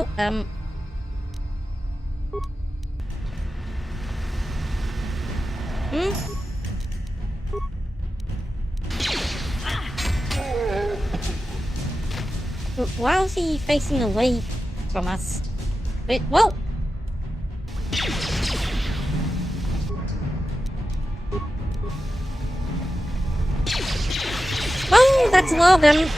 Oh, Why is he facing away from us? Wait, whoa! Whoa, that's a lot of them.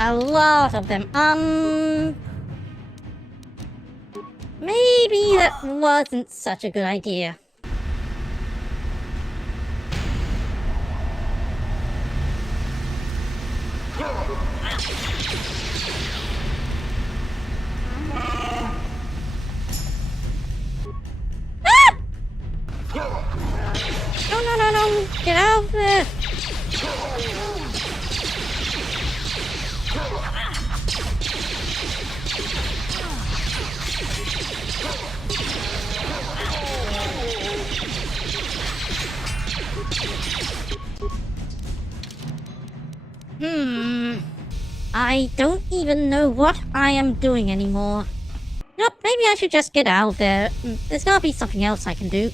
A lot of them. Maybe that wasn't such a good idea. No, get out of there! I don't even know what I am doing anymore. Nope, maybe I should just get out of there. There's gotta be something else I can do.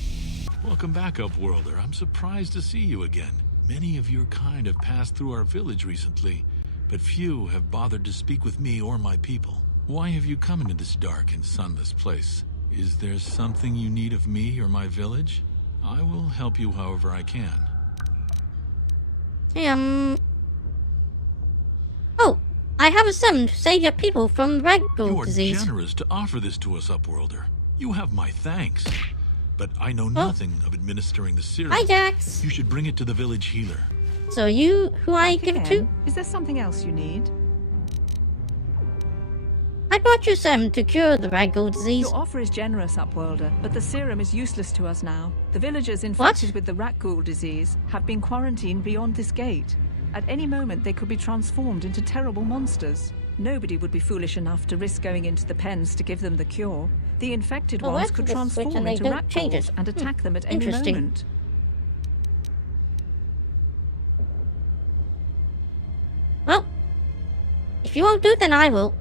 Welcome back, Upworlder. I'm surprised to see you again. Many of your kind have passed through our village recently, but few have bothered to speak with me or my people. Why have you come into this dark and sunless place? Is there something you need of me or my village? I will help you however I can. Hey, Oh, I have a summon to save your people from ragdoll disease. You are generous to offer this to us, Upworlder. You have my thanks. But I know nothing of administering the serum. Hi, Jax. You should bring it to the village healer. So you, who I give it to? Is there something else you need? I brought you some to cure the ragdoll disease. Your offer is generous, Upworlder, but the serum is useless to us now. The villagers infected with the rat ghoul disease have been quarantined beyond this gate. At any moment, they could be transformed into terrible monsters. Nobody would be foolish enough to risk going into the pens to give them the cure. The infected ones could transform into rat ghouls and attack them at any moment. Well, if you won't do it, then I will.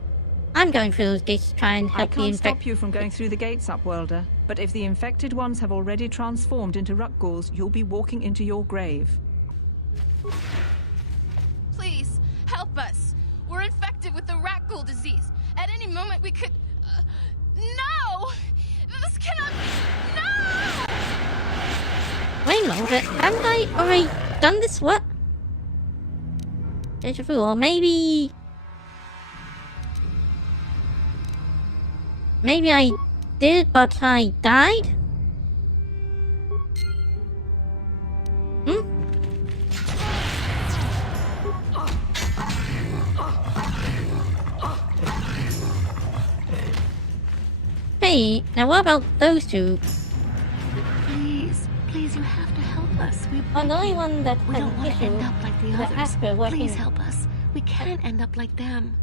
I'm going through those gates to try and help the I can't stop you from going through the gates, Upworlder, but if the infected ones have already transformed into rat ghouls, you'll be walking into your grave. Please, help us. We're infected with the rat ghoul disease. At any moment we could... no! This cannot be... No! Wait a moment, haven't I already done this? What? Deja vu, or maybe... Maybe I did, but I died? Hey, now what about those two? Please, you have to help us. I'm the only one that we has don't an want to issue end up like the with others. Asper working. Please help us. We can't end up like them.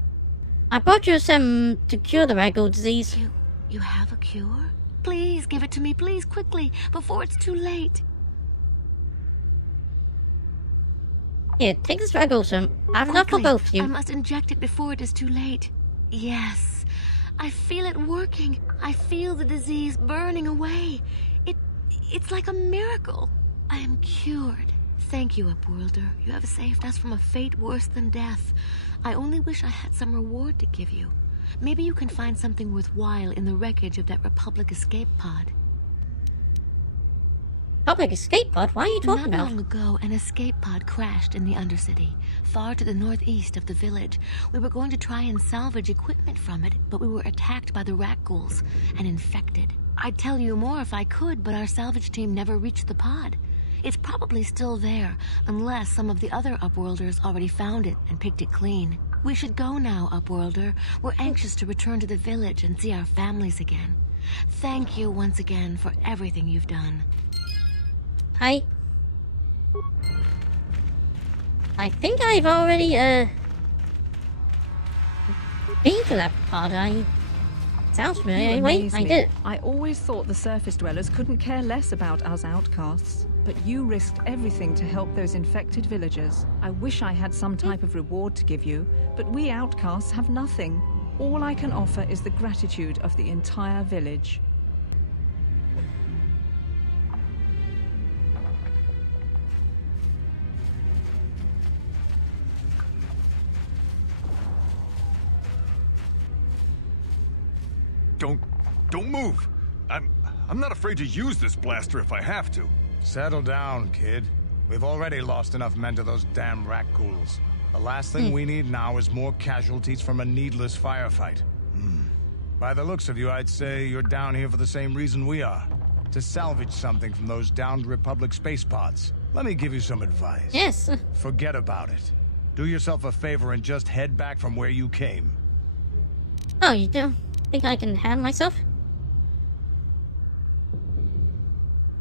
I brought you some to cure the ragdoll disease. You have a cure? Please give it to me, please, quickly, before it's too late. Here, take this ragdoll serum. I have enough for both of you. I must inject it before it is too late. Yes, I feel it working. I feel the disease burning away. It's like a miracle. I am cured. Thank you, Upworlder. You have saved us from a fate worse than death. I only wish I had some reward to give you. Maybe you can find something worthwhile in the wreckage of that Republic escape pod. Public escape pod? What are you talking about? Not long ago, an escape pod crashed in the Undercity, far to the northeast of the village. We were going to try and salvage equipment from it, but we were attacked by the rat ghouls and infected. I'd tell you more if I could, but our salvage team never reached the pod. It's probably still there, unless some of the other Upworlders already found it and picked it clean. We should go now, Upworlder. We're anxious to return to the village and see our families again. Thank you once again for everything you've done. I think I've already, been to that pod. Sounds familiar. Anyway, I did. I always thought the surface dwellers couldn't care less about us outcasts. But you risked everything to help those infected villagers. I wish I had some type of reward to give you, but we outcasts have nothing. All I can offer is the gratitude of the entire village. Don't move! I'm not afraid to use this blaster if I have to. Settle down, kid. We've already lost enough men to those damn rat ghouls. The last thing we need now is more casualties from a needless firefight. By the looks of you, I'd say you're down here for the same reason we are. To salvage something from those downed Republic space pods. Let me give you some advice. Yes. Forget about it. Do yourself a favor and just head back from where you came. Oh, you don't think I can handle myself?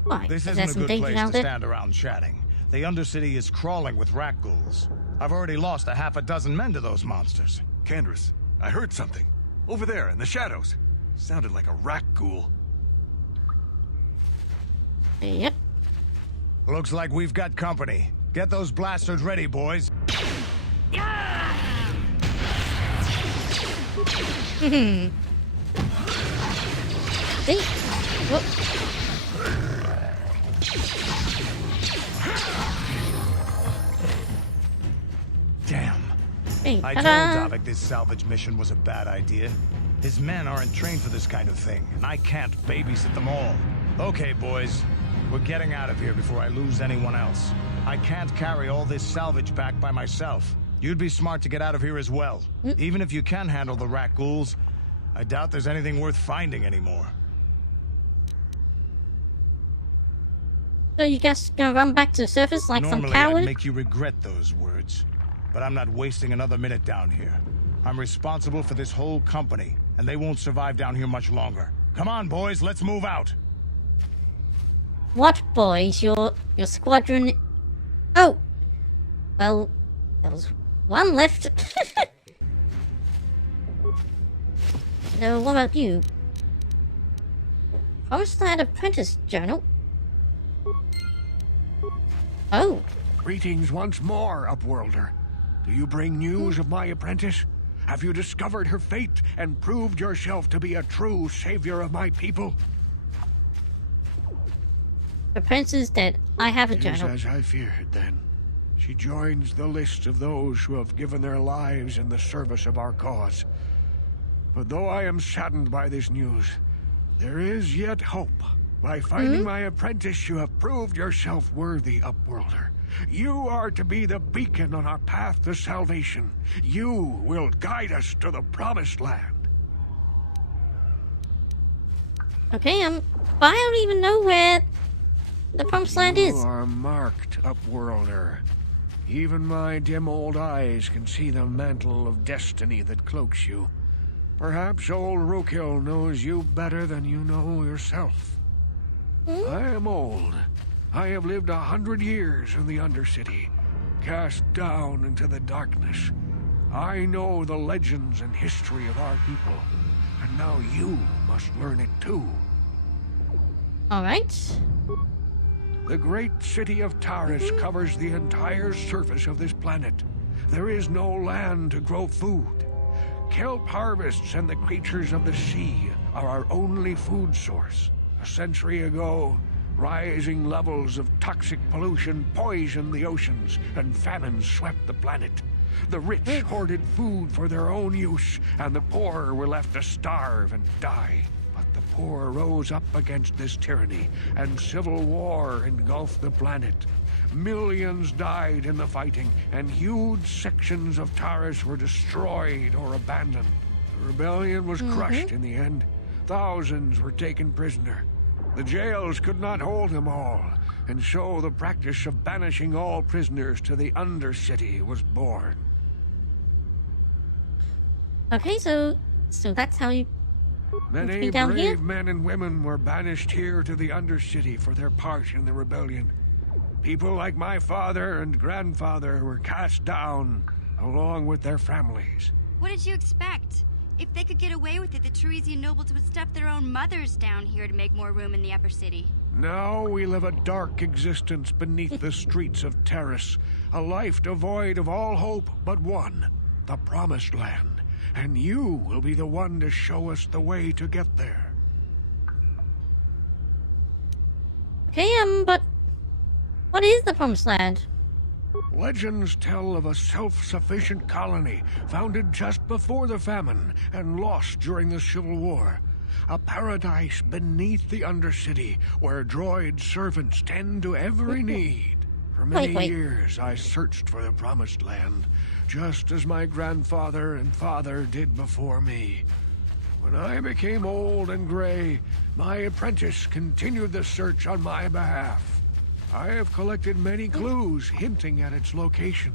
Why? This Is isn't there a some good danger place out to there? stand around chatting. The Undercity is crawling with rat ghouls. I've already lost a half a dozen men to those monsters. Candace, I heard something. Over there, in the shadows. Sounded like a rat ghoul. Yep. Looks like we've got company. Get those blasters ready, boys. See? Whoop. Damn. Hey, I told ta-da! Davik this salvage mission was a bad idea. His men aren't trained for this kind of thing, and I can't babysit them all. Okay, boys. We're getting out of here before I lose anyone else. I can't carry all this salvage back by myself. You'd be smart to get out of here as well. Even if you can handle the rat ghouls, I doubt there's anything worth finding anymore. So you guys gonna run back to the surface like some Normally, coward? I'd make you regret those words, but I'm not wasting another minute down here. I'm responsible for this whole company, and they won't survive down here much longer. Come on, boys, let's move out. What, boys? Your squadron... Oh! Well, there was one left. So, what about you? Promised Lad Apprentice Journal? Oh. Greetings once more, Upworlder. Do you bring news of my apprentice? Have you discovered her fate and proved yourself to be a true savior of my people? The prince is dead. I have a It is journal. as I feared, then. She joins the list of those who have given their lives in the service of our cause. But though I am saddened by this news, there is yet hope. By finding my apprentice, you have proved yourself worthy, Upworlder. You are to be the beacon on our path to salvation. You will guide us to the promised land. Okay, but I don't even know where the promised land You is. are marked, Upworlder. Even my dim old eyes can see the mantle of destiny that cloaks you. Perhaps old Rookhill knows you better than you know yourself. I am old. I have lived 100 years in the Undercity, cast down into the darkness. I know the legends and history of our people, and now you must learn it too. Alright. The great city of Taris covers the entire surface of this planet. There is no land to grow food. Kelp harvests and the creatures of the sea are our only food source. A century ago, rising levels of toxic pollution poisoned the oceans, and famine swept the planet. The rich hoarded food for their own use, and the poor were left to starve and die. But the poor rose up against this tyranny, and civil war engulfed the planet. Millions died in the fighting, and huge sections of Taris were destroyed or abandoned. The rebellion was crushed in the end. Thousands were taken prisoner. The jails could not hold them all, and so the practice of banishing all prisoners to the Undercity was born. Okay, so that's how you... Many down brave here? men and women were banished here to the Undercity for their part in the rebellion. People like my father and grandfather were cast down, along with their families. What did you expect? If they could get away with it, the Teresian nobles would stuff their own mothers down here to make more room in the upper city. Now we live a dark existence beneath the streets of Terrace, a life devoid of all hope but one, the Promised Land. And you will be the one to show us the way to get there. Okay, but what is the Promised Land? Legends tell of a self-sufficient colony founded just before the famine and lost during the Civil War. A paradise beneath the Undercity where droid servants tend to every need. For many years I searched for the Promised Land, just as my grandfather and father did before me. When I became old and gray, my apprentice continued the search on my behalf. I have collected many clues hinting at its location.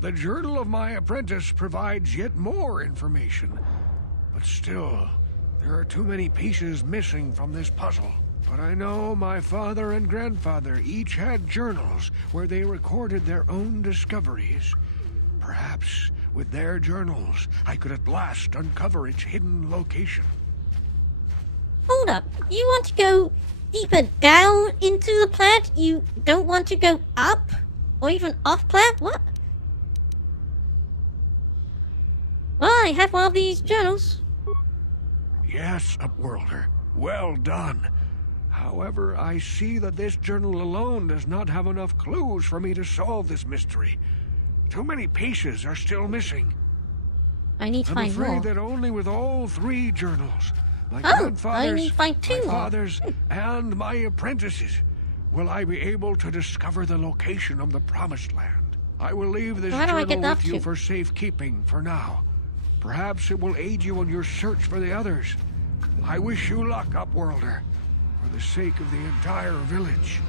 The journal of my apprentice provides yet more information. But still, there are too many pieces missing from this puzzle. But I know my father and grandfather each had journals where they recorded their own discoveries. Perhaps with their journals, I could at last uncover its hidden location. Hold up. You want to go deeper down into the planet? You don't want to go up? Or even off planet? What? Well, I have one of these journals. Yes, Upworlder. Well done. However, I see that this journal alone does not have enough clues for me to solve this mystery. Too many pieces are still missing. I need to find more. I'm afraid that only with all three journals, my grandfather's, I need to find two my more. father's, and my apprentice's, will I be able to discover the location of the Promised Land. I will leave this journal with you for safekeeping for now. Perhaps it will aid you in your search for the others. I wish you luck, Upworlder, for the sake of the entire village.